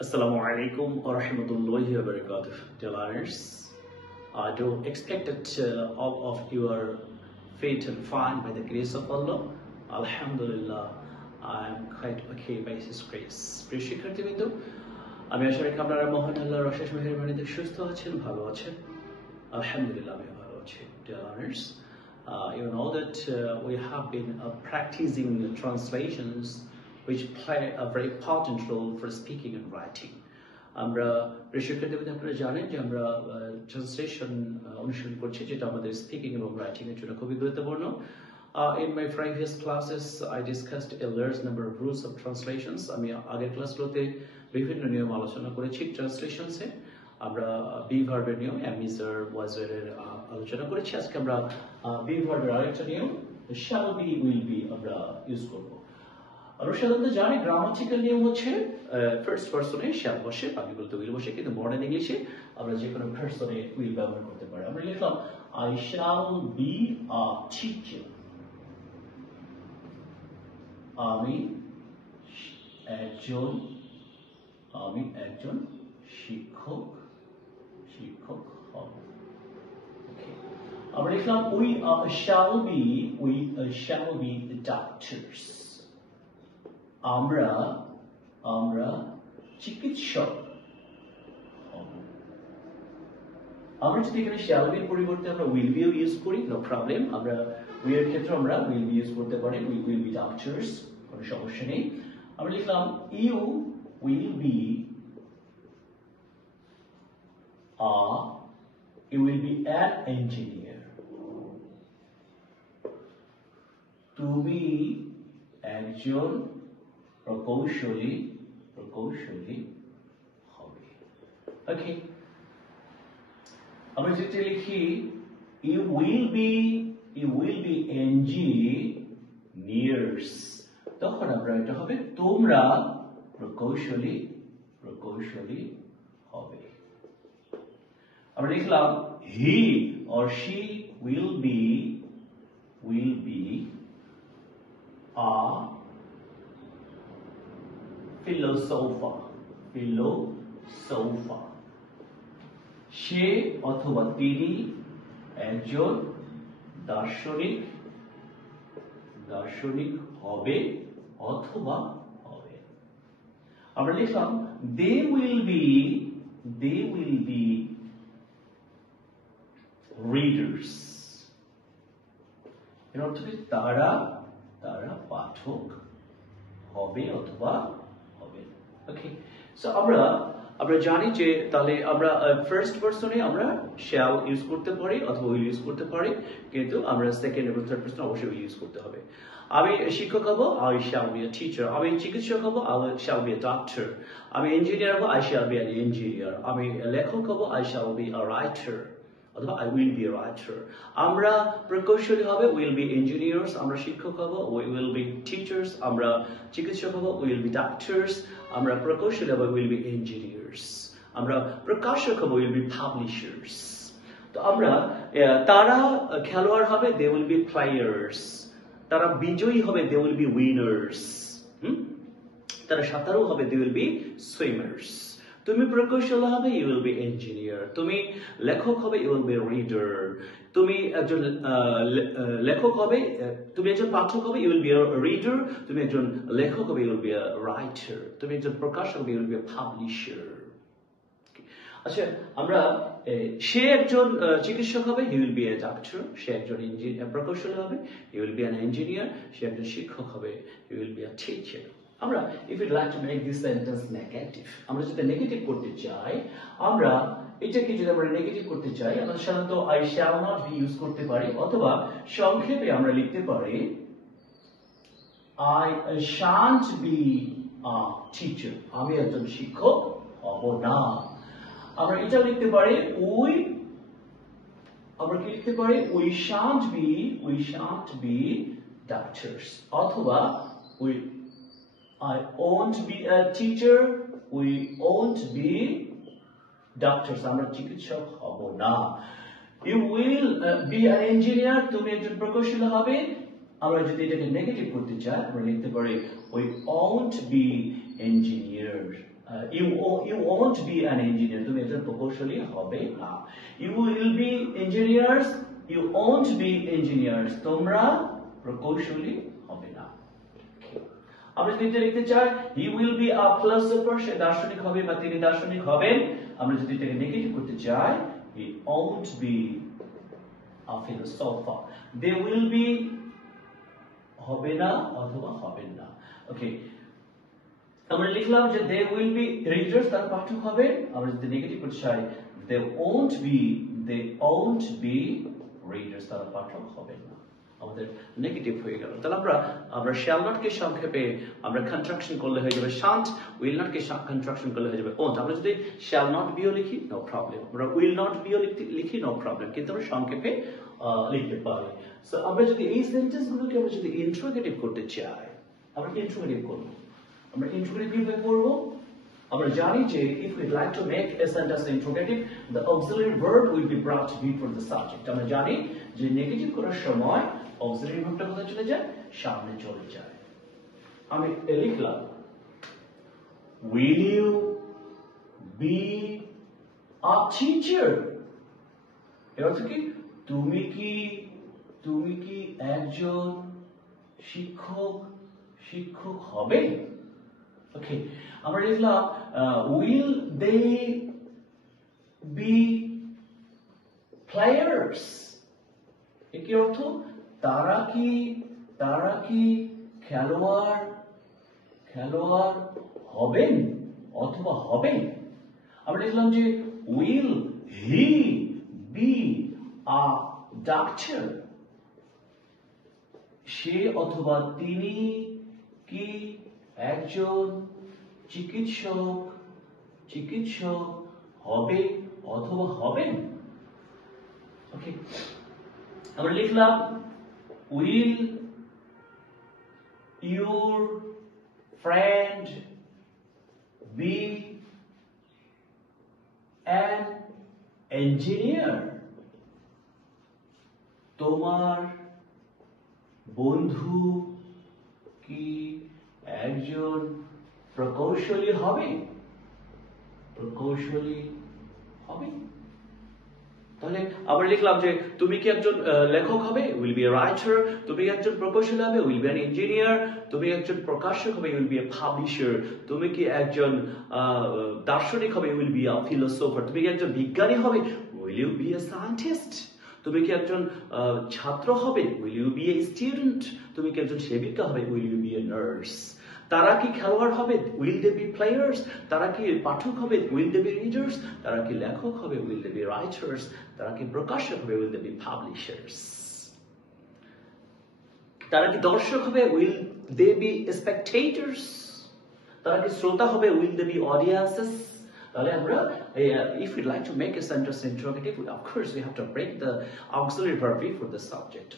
Assalamu alaikum wa rahmatullahi wa barakatuh, dear learners. I do expect that all of you are fit and fine by the grace of Allah. Alhamdulillah, I am quite okay by His grace. প্রিয় শিক্ষার্থীবৃন্দ, আমি আশা রাখি আপনারা মহান আল্লাহর অশেষ মেহেরবানিতে সুস্থ আছেন, ভালো আছেন। Alhamdulillah, আমি ভালো আছি, dear learners. You know that we have been practicing translations which play a very important role for speaking and writing. আমরা শিক্ষার্থীদের আপনারা জানেন যে আমরা ট্রান্সলেশন অনুসরণ করছি, যেটা আমাদের স্পিকিং এবং রাইটিং এর জন্য খুবই গুরুত্বপূর্ণ। In my previous classes, I discussed a large number of rules of translations. আমি আগের ক্লাসগুলোতে বিভিন্ন নিয়ম আলোচনা করেছি ট্রান্সলেশনসে। আমরা বি ভার্বের নিয়ম, am, is, are, was, were এর আলোচনা করেছি। আজকে আমরা বি ভার্বের আরেকটা নিয়ম shall be, will be আমরা ইউজ করব। আমরা সাধারণত জানি গ্রামাটিক্যাল নিয়ম হচ্ছে ফার্স্ট পারসনে shall বসে, বাকিগুলোতে will বসে, কিন্তু মডার্ন ইংলিশে আমরা যে কোনো পারসনে will ব্যবহার করতে পারি। আমরা লিখলাম I shall be a teacher. আমি একজন শিক্ষক হব। আমরা লিখলাম we shall be doctors. আমরা চিকিৎসক হব। আমরা যদি এখানে shall be এর পরিবর্তে আমরা will be ইউজ করি, নো প্রবলেম। আমরা will এর ক্ষেত্রে আমরা will be ইউজ করতে পারি, we will be doctors, কোনো সমস্যা নেই। আমরা লিখলাম you will be an engineer. তুমি একজন প্রকৌশলী হবে। ওকে, আমরা যেটা লিখি you will be engineers, তখন আমরা এটা হবে তোমরা প্রকৌশলী হবে। আমরা লিখলাম he or she will be a philosopher. সে অথবা তিনি একজন দার্শনিক হবে অথবা হবে। আমরা লিখলাম they will be readers, এর অর্থ কি তারা পাঠক হবে অথবা হবে। ওকে, সো আমরা জানি যে তাহলে আমরা ফার্স্ট পারসনে আমরা shall ইউজ করতে পারি অথবা will ইউজ করতে পারি, কিন্তু আমরা সেকেন্ড এবং থার্ড পারসনে অবশ্যই will ইউজ করতে হবে। আমি শিক্ষক হব, I shall be a teacher. আমি চিকিৎসক হব, I shall be a doctor. আমি ইঞ্জিনিয়ার হব, I shall be an engineer. আমি লেখক হব, I shall be a writer অথবা I will be a writer. আমরা প্রকৌশলী হবে, we will be engineers. আমরা শিক্ষক হব, we will be teachers. আমরা চিকিৎসক হব, we will be doctors. আমরা প্রকৌশলী হব, we will be engineers. আমরা প্রকাশক হব, we will be publishers. তো আমরা তারা খেলোয়াড় হবে, they will be players. তারা বিজয়ী হবে, they will be winners. তারা সাঁতারু হবে, they will be swimmers. তুমি প্রকৌশলী হবে, you will be engineer. তুমি লেখক হবে, you will be reader. তুমি একজন লেখক হবে, তুমি একজন পাঠক হবে, you will be a reader. তুমি একজন লেখক হবে, you will be a writer. তুমি একজন প্রকাশক হবে, you will be a publisher. আচ্ছা, আমরা সে একজন চিকিৎসক হবে, he will be a doctor. সে একজন প্রকৌশলী হবে, he will be an engineer. সে একজন শিক্ষক হবে, he will be a teacher. আমরা if you'd like to make this sentence negative, আমরা যদি নেগেটিভ করতে চাই, আমরা এটাকে যদি আমরা নেগেটিভ করতে চাই, আমরা সাধারণত I shall not be use করতে পারি, অথবা সংক্ষেপে আমরা লিখতে পারি I shan't be a teacher. আমি একজন শিক্ষক হব না। আমরা এটা লিখতে পারি আমরা কি লিখতে পারি we shan't be doctors, অথবা I won't be a teacher, we won't be doctors. আমরা চিকিৎসক হব না। You will be an engineer. তুমি একজন প্রকৌশলী হবে। আমরা যদি এটাকে নেগেটিভ করতে চাই, আমরা লিখতে পারি we won't be engineers. you won't be an engineer. তুমি একজন প্রকৌশলী হবে না। You will be engineers. You won't be engineers. তোমরা প্রকৌশলী হবে না। আমরা যদি এটা লিখতে চাই he will be a philosopher, সে দার্শনিক হবে বা তিনি দার্শনিক হবেন। আমরা যদি এটাকে নেগেটিভ করতে চাই he won't be a philosopher. They will be হবে না অথবা হবেন না। ওকে, আমরা লিখলাম যে they will be readers, তারা পাঠক হবে। আমরা যদি নেগেটিভ করতে চাই they won't be readers, তারা পাঠক হবে না। আমাদের নেগেটিভ হয়ে গেল। তাহলে আমরা shall not কে সংক্ষেপে আমরা কন্ট্রাকশন করলে হয়ে যাবে shan't, will not K contraction করলে হয়ে যাবে won't। আমরা যদি shall not be ও লিখি নো প্রবলেম, আমরা will not be ও লিখি নো প্রবলেম, কিন্তু আমরা সংক্ষেপে লিখতে পারি। সো আমরা যদি এই সেন্টেন্সগুলোকে আমরা যদি ইন্টারোগেটিভ করতে চাই, আমরা ইন্টারোগেটিভ করব। আমরা ইন্টারোগেটিভ কিভাবে করব? আমরা জানি যে if we'd like to make a sentence interrogative, the auxiliary verb will be brought before the subject. আমরা জানি যে নেগেটিভ করার সময় auxiliary ভার্বটা কোথায় চলে যায়? সামনে চলে যায়। আমি লিখলাম will you be a teacher? এর অর্থ কি? তুমি কি একজন শিক্ষক হবে? ওকে, আমরা লিখলাম will they be players? এর কি অর্থ? তারা কি খেলোয়াড় হবেন অথবা হবেন? আমরা লিখলাম যে will he be a doctor? সে অথবা তিনি কি একজন চিকিৎসক হবে অথবা হবেন? ওকে, আমরা লিখলাম will your friend be an engineer? তোমার বন্ধু কি একজন প্রকৌশলী হবে? তাহলে আমরা লিখলাম যে তুমি কি একজন লেখক হবে? will be a writer. তুমি কি একজন প্রকৌশলী হবে? will be an engineer. তুমি একজন প্রকাশক হবে? will be a publisher. তুমি কি একজন দার্শনিক হবে? will be a philosopher. তুমি কি একজন বিজ্ঞানী হবে? will you be a scientist? তুমি কি একজন ছাত্র হবে? will you be a student? তুমি কি একজন সেবিকা হবে? will you be a nurse? তারা কি খেলোয়াড় হবে? will they be players? তারা কি পাঠক হবে? will they be readers? তারা কি লেখক হবে? will they be writers? তারা কি প্রকাশক হবে? will they be publishers? তারা কি দর্শক হবে? will they be spectators? তারা কি শ্রোতা হবে? will they be audiences? তাহলে আমরা if we'd like to make a sentence interrogative, of course we have to break the auxiliary verb before the subject.